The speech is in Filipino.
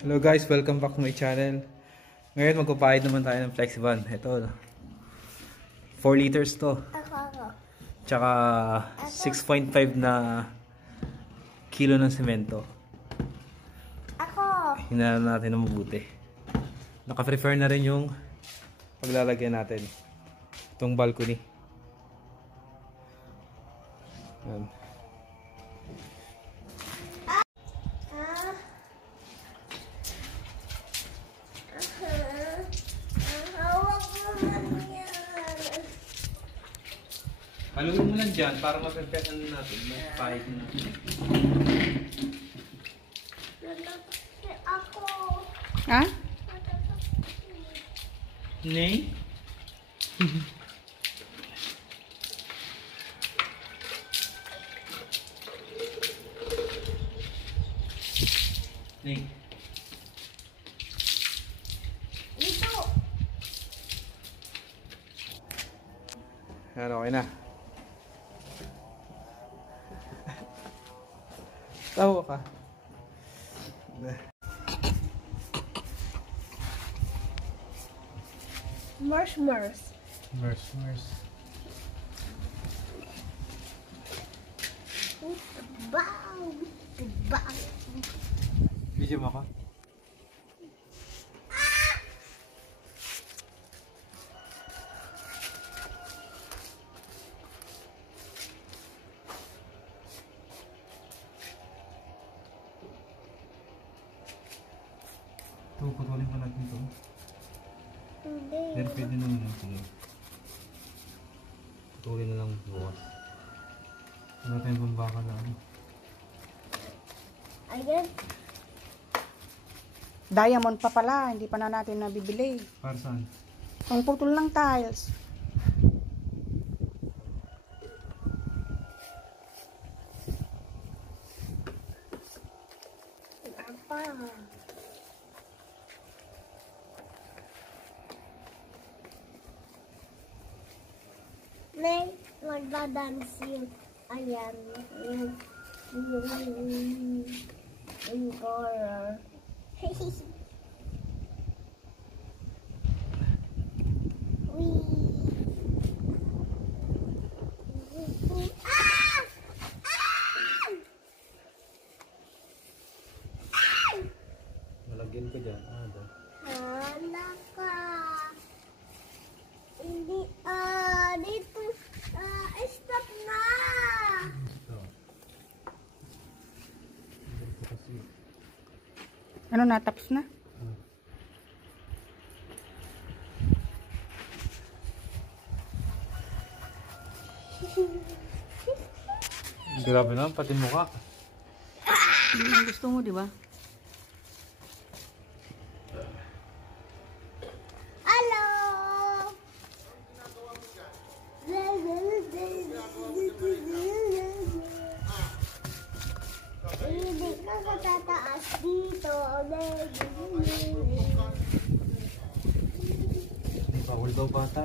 Hello guys, welcome back to my channel. Ngayon magpapahid naman tayo ng Flexivan. Ito, 4 liters to. Tsaka 6.5 na kilo ng semento. Hinahan natin ng mabuti. Naka-prefer na rin yung paglalagyan natin. Itong balcony. Yan. Haluin mo lang dyan para mapagpetan natin. Mag-pahid na. Ako. Ha? Nay? Nay? Ito. Yan, okay na. Tawa ka. Mars. Bang. Video mo ako? Ito, putulin pa natin ito. Hindi. Then pwede naman natin. Putulin na lang bukas. Ano natin yung baka na ano? Ayan. Diamond pa pala, hindi pa na natin nabibili. Para saan? Ang putol ng tiles. Apa? May magdadance yung ayan. Yung color. Malagyan ko dyan. Anak ka. Hindi, dito, stop na. Ano, natapos na? Grabe naman, pati mukha. Yun ang gusto mo, di ba? Hello. Hindi ka katataas dito. Bawal daw bata.